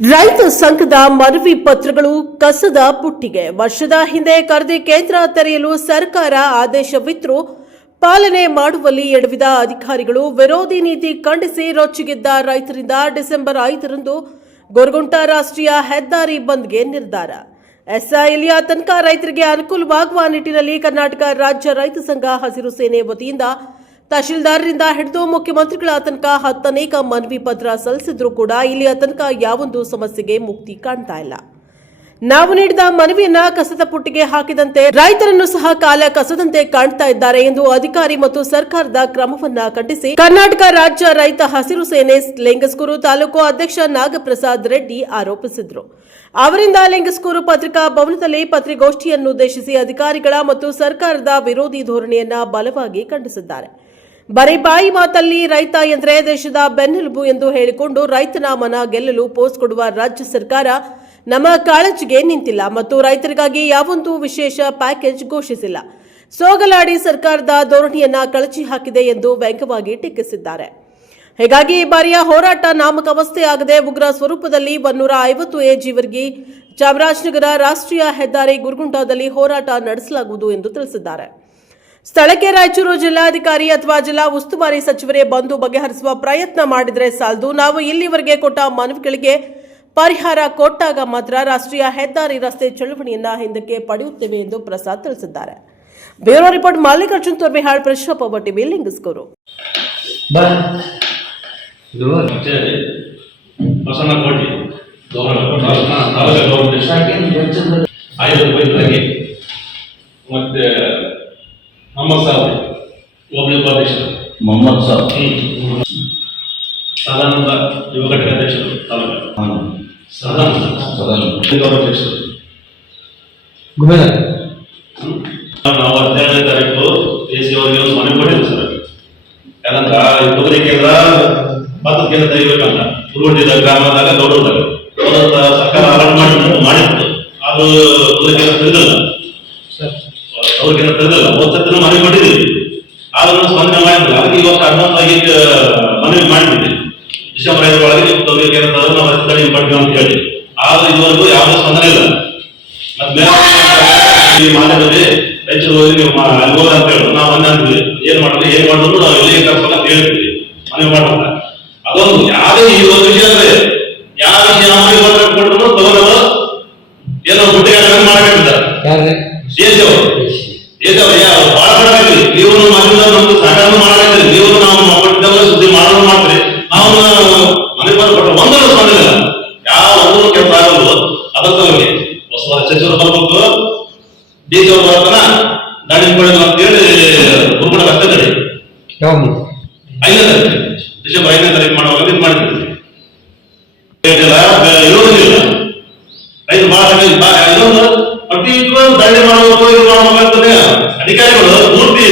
ರೈತ ಸಂಘದ ಮನವಿ ಪತ್ರಗಳು ಕಸದ ಪುಟ್ಟಿಗೆ. ವರ್ಷದ ಹಿಂದೆ ಖರೀದಿ ಕೇಂದ್ರ ತೆರೆಯಲು ಸರ್ಕಾರ ಆದೇಶವಿದ್ದರೂ ಪಾಲನೆ ಮಾಡುವಲ್ಲಿ ಎಡವಿದ ಅಧಿಕಾರಿಗಳು ವಿರೋಧಿ ನೀತಿ ಖಂಡಿಸಿ ರೊಚ್ಚಿಗೆದ್ದ ರೈತರಿಂದ ಡಿಸೆಂಬರ್ 5ರಂದು ಗೊರಗುಂಟ ರಾಷ್ಟ್ರೀಯ ಹೆದ್ದಾರಿ ಬಂದ್ಗೆ ನಿರ್ಧಾರ. ಇಲ್ಲಿಯ ತನಕ ರೈತರಿಗೆ ಅನುಕೂಲವಾಗುವ ನಿಟ್ಟಿನಲ್ಲಿ ಕರ್ನಾಟಕ ರಾಜ್ಯ ರೈತ ಸಂಘ ಹಸಿರು ಸೇನೆ ವತಿಯಿಂದ ತಹಶೀಲ್ದಾರರಿಂದ ಹಿಡಿದು ಮುಖ್ಯಮಂತ್ರಿಗಳ ತನಕ ಅನೇಕ ಮನವಿ ಪತ್ರ ಸಲ್ಲಿಸಿದ್ರೂ ಕೂಡ ಇಲ್ಲಿಯ ತನಕ ಯಾವೊಂದು ಸಮಸ್ಯೆಗೆ ಮುಕ್ತಿ ಕಾಣ್ತಾ ಇಲ್ಲ. ನಾವು ನೀಡಿದ ಮನವಿಯನ್ನ ಕಸದ ಪುಟ್ಟಿಗೆ ಹಾಕಿದಂತೆ ರೈತರನ್ನು ಸಹ ಕಾಲ ಕಸದಂತೆ ಕಾಣ್ತಾ ಇದ್ದಾರೆ ಎಂದು ಅಧಿಕಾರಿ ಮತ್ತು ಸರ್ಕಾರದ ಕ್ರಮವನ್ನ ಖಂಡಿಸಿ ಕರ್ನಾಟಕ ರಾಜ್ಯ ರೈತ ಹಸಿರು ಸೇನೆ ಲಿಂಗಸ್ಕೂರು ತಾಲೂಕು ಅಧ್ಯಕ್ಷ ನಾಗಪ್ರಸಾದ್ ರೆಡ್ಡಿ ಆರೋಪಿಸಿದರು. ಅವರಿಂದ ಲಿಂಗಸ್ಕೂರು ಪತ್ರಿಕಾ ಭವನದಲ್ಲಿ ಪತ್ರಿಕಾಗೋಷ್ಠಿಯನ್ನುದ್ದೇಶಿಸಿ ಅಧಿಕಾರಿಗಳ ಮತ್ತು ಸರ್ಕಾರದ ವಿರೋಧಿ ಧೋರಣೆಯನ್ನ ಬಲವಾಗಿ ಖಂಡಿಸಿದ್ದಾರೆ. ಬರೀ ಬಾಯಿ ಮಾತಲ್ಲಿ ರೈತ ಎಂದರೆ ದೇಶದ ಬೆನ್ನೆಲುಬು ಎಂದು ಹೇಳಿಕೊಂಡು ರೈತನ ಮನ ಗೆಲ್ಲಲು ಪೋಸ್ಟ್ ಕೊಡುವ ರಾಜ್ಯ ಸರ್ಕಾರ ನಮ್ಮ ಕಾಳಜಿಗೆ ನಿಂತಿಲ್ಲ ಮತ್ತು ರೈತರಿಗಾಗಿ ಯಾವೊಂದು ವಿಶೇಷ ಪ್ಯಾಕೇಜ್ ಘೋಷಿಸಿಲ್ಲ. ಸೋಗಲಾಡಿ ಸರ್ಕಾರದ ಧೋರಣೆಯನ್ನ ಕಳಚಿ ಹಾಕಿದೆ ಎಂದು ವ್ಯಂಗ್ಯವಾಗಿ ಟೀಕಿಸಿದ್ದಾರೆ. ಹೀಗಾಗಿ ಈ ಬಾರಿಯ ಹೋರಾಟ ನಾಮಕಾವಸ್ಥೆ ಆಗದೆ ಉಗ್ರ ಸ್ವರೂಪದಲ್ಲಿ 150 ಎಜಿವರೆಗೆ ಚಾಮರಾಜನಗರ ರಾಷ್ಟ್ರೀಯ ಹೆದ್ದಾರಿ ಗುರುಗುಂಟದಲ್ಲಿ ಹೋರಾಟ ನಡೆಸಲಾಗುವುದು ಎಂದು ತಿಳಿಸಿದ್ದಾರೆ. ಸ್ಥಳಕ್ಕೆ ರಾಯಚೂರು ಜಿಲ್ಲಾಧಿಕಾರಿ ಅಥವಾ ಜಿಲ್ಲಾ ಉಸ್ತುವಾರಿ ಸಚಿವರೇ ಬಂದು ಬಗೆಹರಿಸುವ ಪ್ರಯತ್ನ ಮಾಡಿದರೆ ಸಾಲದು. ನಾವು ಇಲ್ಲಿವರೆಗೆ ಕೊಟ್ಟ ಮನವಿಗಳಿಗೆ ಪರಿಹಾರ ಕೊಟ್ಟಾಗ ಮಾತ್ರ ರಾಷ್ಟ್ರೀಯ ಹೆದ್ದಾರಿ ರಸ್ತೆ ಚಳವಳಿಯನ್ನ ಹಿಂದಕ್ಕೆ ಪಡೆಯುತ್ತೇವೆ ಎಂದು ಪ್ರಸಾದ್ ತಿಳಿಸಿದ್ದಾರೆ. ಬ್ಯೂರೋ ರಿಪೋರ್ಟ್ ಮಲ್ಲಿಕಾರ್ಜುನ್ ತೋರ್ಬಿಹಾಳ್, ಪ್ರಶ್ನಪ್ಪ ಟಿವಿ, ಲಿಂಗಸ್ಕೂರು. ಮತ್ತೆ ಮೊಹಮ್ಮದ್ ಸಾಬ್ ಉಪಾಧ್ಯಕ್ಷರು, ಮೊಹಮ್ಮದ್ ಸಾಬ್ ಸದಾನಂದ ಯುವ ಘಟಕ ಅಧ್ಯಕ್ಷರು, ಸದಾನಂದ ಅಧ್ಯಕ್ಷರು. ನಾವು 17ನೇ ತಾರೀಕು ಎಸಿ ಅವರಿಗೆ ಒಂದು ಮನವಿ ಕೊಟ್ಟಿದ್ವಿ ಸರ್. ಯಾಕಂದ್ರೆ ತೊಗರಿ ಕೇಂದ್ರ ಭತ್ತದ ಕೇಂದ್ರ ತೆಗಿಬೇಕಂತ ಗುರುಗುಂಟದ ಗ್ರಾಮದಾಗ ಗೌಡರದಾಗ ಸರ್ಕಾರ ಅಲಾಟ್ ಮಾಡಿತ್ತು. ಅದು ತೊಗರಿ ಕೇಂದ್ರ ತೆಗೆದಿಲ್ಲ, ಅವ್ರಿಗೇನು ತೆಗೆದಿಲ್ಲ. ಹೋದ ಮನವಿ ಕೊಟ್ಟಿದ್ದೀವಿ, ಆದ್ರೂ ಸ್ಪಂದನೆ ಮಾಡಿಲ್ಲ. ಅದಕ್ಕೆ ಇವತ್ತು ಅಡ್ವಾನ್ಸ್ ಆಗಿ ಮನವಿ ಮಾಡಿದ್ವಿ. ಡಿಸೆಂಬರ್ 5 ಒಳಗೆ ತೊಗರಿ ಕೇಂದ್ರ ನಾವು ರಸ್ತೆ ಮಾಡ್ತೀವಿ ಅಂತ ಹೇಳಿ, ಆದ್ರೂ ಇದುವರೆಗೂ ಯಾವುದೇ ಸ್ಪಂದನೆ ಇಲ್ಲ. ಮತ್ತೆ ಮಾತಾಡಿದ್ರೆ ರೈತರು ಅಲ್ಗೋದ ಅಂತ ಹೇಳಿ ನಾವು ಅಂದ್ವಿ, ಏನ್ ಮಾಡಿದ್ವಿ ನಾವು ಎಲ್ಲಿ ಕರ್ಸಲ್ಲ ಅಂತ ಹೇಳ್ತೀವಿ, ಮನವಿ ಮಾಡಲ್ಲ. ಅದೊಂದು ಯಾವುದೇ ಈ ಒಂದು ವಿಷಯ ಅಂದ್ರೆ ಯಾವ ವಿಷಯ ಕೊಟ್ಟರು ತಗೊಂಡವರು ಏನೋ ಗುಡ್ಡೆಗಳನ್ನು ಮಾಡಬೇಕಿದ್ದಾರೆ. ಬಹಳ ಮಾಡಬೇಕ್ರಿ, ನೀವು ನಮ್ದು ಸಹಕಾರ ಮಾಡಬೇಕ್ರಿ. ನೀವು ನಾವು ಕೊಟ್ಟಿದ್ದವರು ಸುದ್ದಿ ಮಾಡೋದು ಮಾಡ್ತೀರಿ, ನಾವು ಮನೆ ಕೊಟ್ಟರು ಒಂದೂ ಸ್ಪಂದನೆ ಇಲ್ಲ. ಯಾವ ಒಂದು ಕೆಲಸ ಆಗಲ್ಲ. ಅದಕ್ಕೆ ಹೊಸ ಸಚಿವರು ಬರ್ಬೇಕು, ಡಿಸಿ ಅವರು ಬರ್ತಾನ ದಾಳಿ ಕೊಡೋದು ಅಂತೇಳಿ ಗುರುಗುಣ ರಸ್ತೆ ತಡೆ 5ನೇ ತಾರೀಕು ಡಿಸೆಂಬರ್ 5ನೇ ತಾರೀಕು ಮಾಡುವಾಗ ಇದು ಮಾಡಿದ್ವಿ. ಇರೋದಿಲ್ಲ ರೈತ ಬಹಳ ಇದೊಂದು ಪ್ರತಿ ದಂಡೆ ಮಾಡಬೇಕು, ಇದು ಮಾಡಬೇಕಾಗ್ತದೆ. ಅಧಿಕಾರಿಗಳು ಪೂರ್ತಿ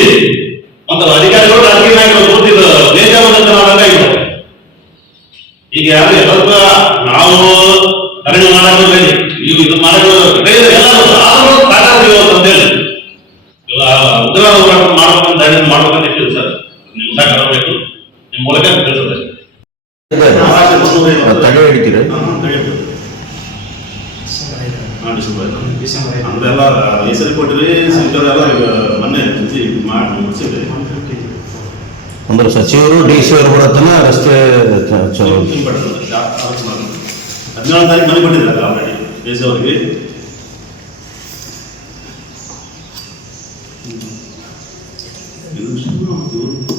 ಮತ್ತು ಅಧಿಕಾರಿಗಳು ರಾಜಕೀಯ ನಾಯಕರು ಪೂರ್ತಿ ದೇಶವಂತ ನಾವಾಗಿರ್ಬೇಕು. ಈಗ ಯಾರು ಎಲ್ಲ ನಾವು ಧರಣಿ ಮಾಡೋದು ನೀವು ಇದು ಮಾಡೋದು ಎಲ್ಲರೂ ಸಾಕಾಗ್ತೀವಿ ಅಂತೇಳಿ ಉಗ್ರ ಹೋರಾಟ ಮಾಡ್ಬೇಕಂತ ಧರಣಿ ಮಾಡ್ಬೇಕಂತ ಹೇಳ್ತೀವಿ ಸರ್. ನೀವು ಸಾಕಾಗಬೇಕು, ನಿಮ್ಮ ಮೂಲಕ ತಿಳಿಸುತ್ತೆ. ಅಂದೆಲ್ಲ ಹೆಸರು ಕೊಟ್ಟಿರಿ, ಎಲ್ಲ ಮೊನ್ನೆ ಮುಗಿಸಿದ್ರಿ. ಅಂದ್ರೆ ಸಚಿವರು ಡಿಸಿ ಅವರು ಬರತನ ರಸ್ತೆ 17ನೇ ತಾರೀಕು ಮನೆ ಕೊಟ್ಟಿದ್ರಲ್ಲ ಆಲ್ರೆಡಿ ಡಿಸಿ ಅವರಿಗೆ. ಇದು